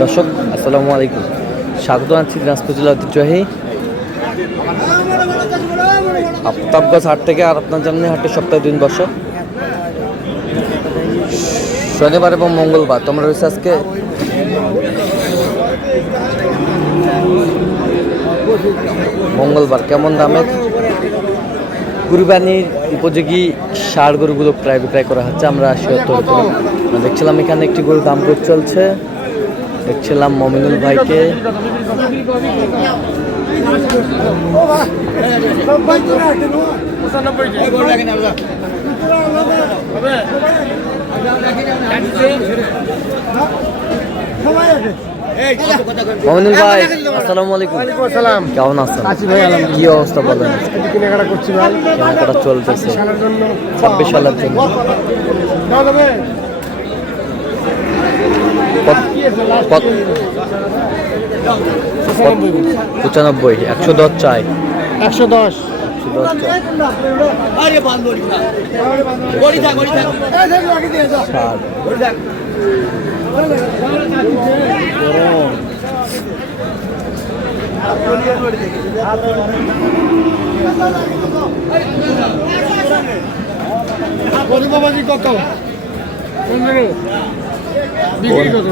দর্শক আসসালামু আলাইকুম, স্বাগত জানাচ্ছি দিনাজপুর জেলা ঐতিহ্যবাহী আফতাবগঞ্জ হাট থেকে। আর আপনার জানেন হাটে সপ্তাহে 2 দিন বসে, শনিবার এবং মঙ্গলবার। তোমরা রয়েছে আজকে মঙ্গলবার। কেমন দামের কুরবানির উপযোগী ষাঁড় গরুগুলো প্রায় বিক্রয় করা হচ্ছে। আমরা দেখছিলাম এখানে একটি গরুর দাম দর চলছে। দেখছিলাম মমিনুল ভাইকে। মমিনুল ভাই আসসালামু আলাইকুম। কেমন আছেন? কি অবস্থা বলেন? কেনাকাটা করছি ভাই, কেনাকাটা চলতেছে 26 সালের জন্য। 95 110 চাই, 110 বাবাজি কত বিক্রি কত?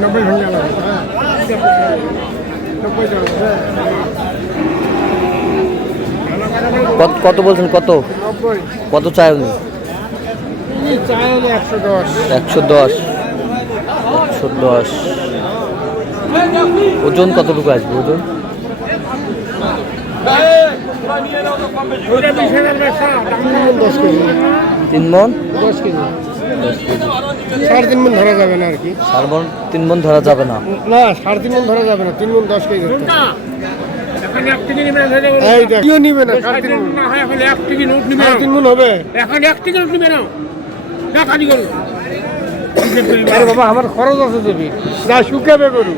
90 ভেঙে গেল। 90 কত বলছেন? কত কত চাই উনি? চাই 110 110 ওজন কতটুকু আসবে? ওজন 3 মণ 10 কেজি। 3.5 মণ ধরা যাবে না আর কি। 3 মণ ধরা যাবে না? না 3.5 মণ ধরা যাবে না, 3 মণ 10 কেজি ধরতে হবে। এই দেখ কিও নিবে না, 3.5 মণ না হয় এখন 1 কেজি নোট নিবে। 3 মণ হবে এখন 1 কেজি নোট নিবে না, না কাটি গেল। আরে বাবা আমার খরচ আছে দেবি, যা শুকাবে গরু।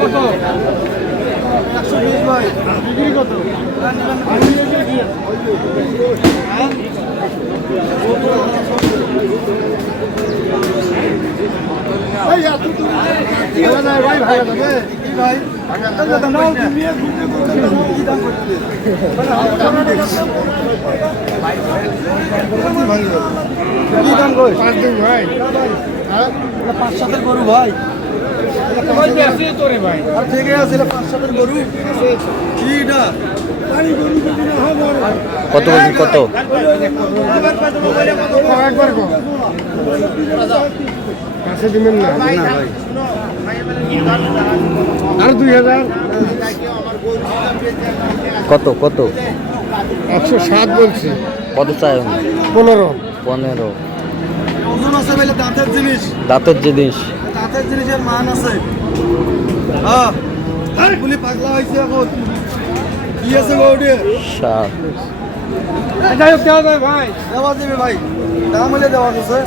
কত 120 ভাই বিক্রি কত? ভাই ভাই ভাই পাঁচ সাতের গরু ভাই, আর থেকে আছে 5-7 গরু। কত বলছেন? কত একবার কাছে দিবেন না ভাই? আর 2000 কত কত 107 বলছি। কত চাই উনি? 15 ওজন আছে বলে দাঁতের জিনিস, দাঁতের জিনিস, দাঁতের জিনিসের মান আছে। হ্যাঁ গুলি পাগলা হয়েছে এখন। কি আছে গৌড়ে 7 যাই হোক দেওয়া যায় ভাই, দেওয়া যাবে ভাই, দাম হলে দেওয়া আছে,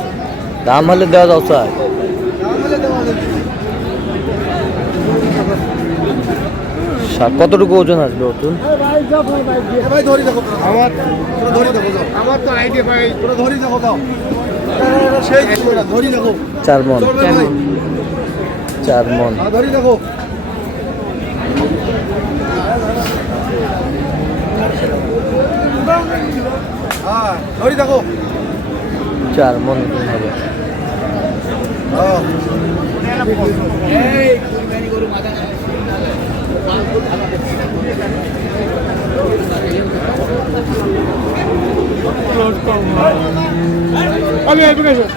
দাম হলে দেওয়া যাও চাই, দাম হলে দেওয়া যাবে। কতটুকু ওজন আসবে? ওজন ভাই ধরি দেখো, আমার ধরি দেখো, আমার তো আইডিয়া ভাই, ধরি দেখো দাও সেই ধরি দেখো 4 মণ 4 মণ ধরি দেখো। হ্যাঁ ধরি দেখো 4 মণ হবে। আমি অ্যাপ্লিকেশন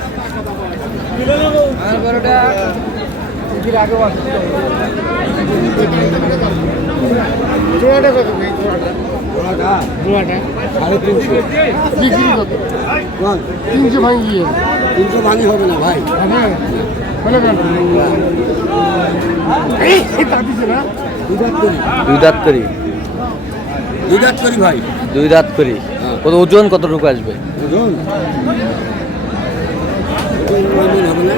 জোড়াটা কত? জোড়াটা 350 বিক্রি কত? 300 ভাঙিয়ে 300 ভাঙি হবে না ভাই। দুই দাঁত করি ভাই, 2 দাঁত করি। কত ওজন কতটুকু আসবে? ওজন হবে না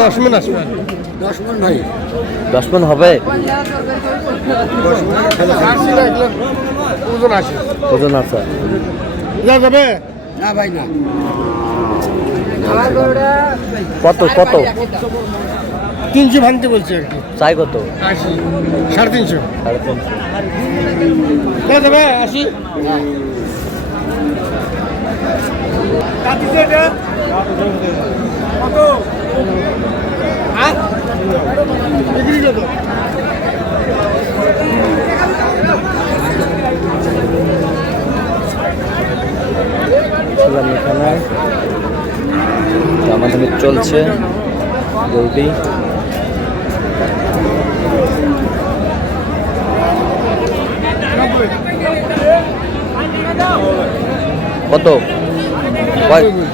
দশ মন আসবে। 10 মণ হবে? ওজন আছে। ওজন আছে? যা যাবে না ভাই না। কত কত 300 ভাঙতে বলছে আর কি। চাই কত? 80, 350। 350। যা যাবে 80। কত? বিক্রি কত? ছিলাম এখানে, আমাদের চলছে গরুটি। কত?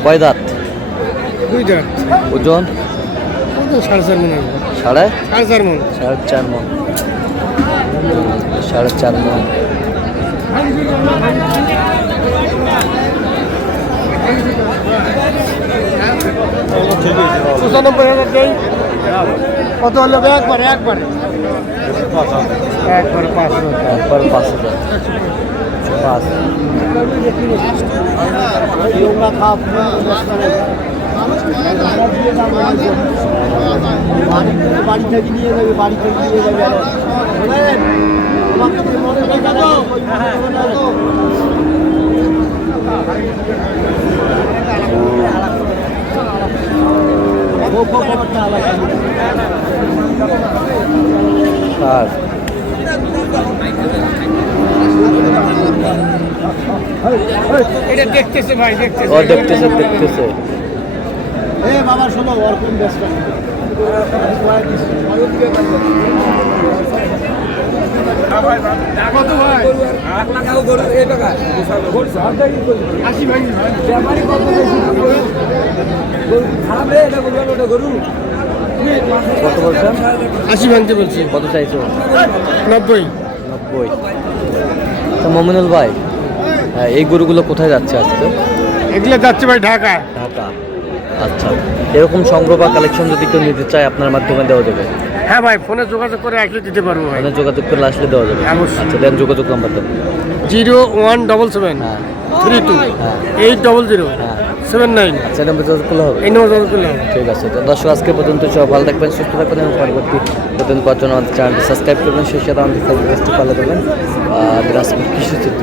কয় দাঁত? 2 দাঁত। ওজন? ওজন 4.5 মন আসবে। সাড়ে 4.5 মন। 4.5 মণ। 4.5 মণ। কত হলো? একবারে একবারে 5,000। একবার 5,000। 5। বাড়ি থেকে নিয়ে যাবে, বাড়ি থেকে নিয়ে যাবে। আর এটা দেখতেছে ভাই, দেখতেছে। ও দেখতেছে দেখতেছে। এ বাবা শোনো, ওর কোন ব্যস্ত কত ভাই? 80 ভাই। কত বলছেন? 80 ভাঙতে বলছি। কত চাইছো? 90। 90। তো মমিনুল ভাই, এই গরুগুলো কোথায় যাচ্ছে আজকে? এগুলো যাচ্ছে ভাই ঢাকা। ঢাকা। আচ্ছা, এরকম সংগ্রহ বা কালেকশন যদি কেউ নিতে চায় আপনার মাধ্যমে দেওয়া যাবে? হ্যাঁ ভাই, ফোনে যোগাযোগ করে আসলে দিতে পারবো ভাই। মানে যোগাযোগ করলে আসলে দেওয়া যাবে? অবশ্যই। আচ্ছা, দেন যোগাযোগ নাম্বার দেন। 0177 হ্যাঁ 32 হ্যাঁ 800 হ্যাঁ। 79। আচ্ছা, নাম্বার যোগাযোগ করলে হবে? এই নম্বর যোগাযোগ করলে হবে। ঠিক আছে, তো দর্শক আজকে পর্যন্ত সব ভালো থাকবেন, সুস্থ থাকবেন এবং পরবর্তী পর্যন্ত পাওয়ার জন্য আমাদের চ্যানেলটি সাবস্ক্রাইব করবেন, সেই সাথে আমাদের ফেসবুক পেজটি ফলো করবেন। দিনাজপুর কৃষি চিত্র।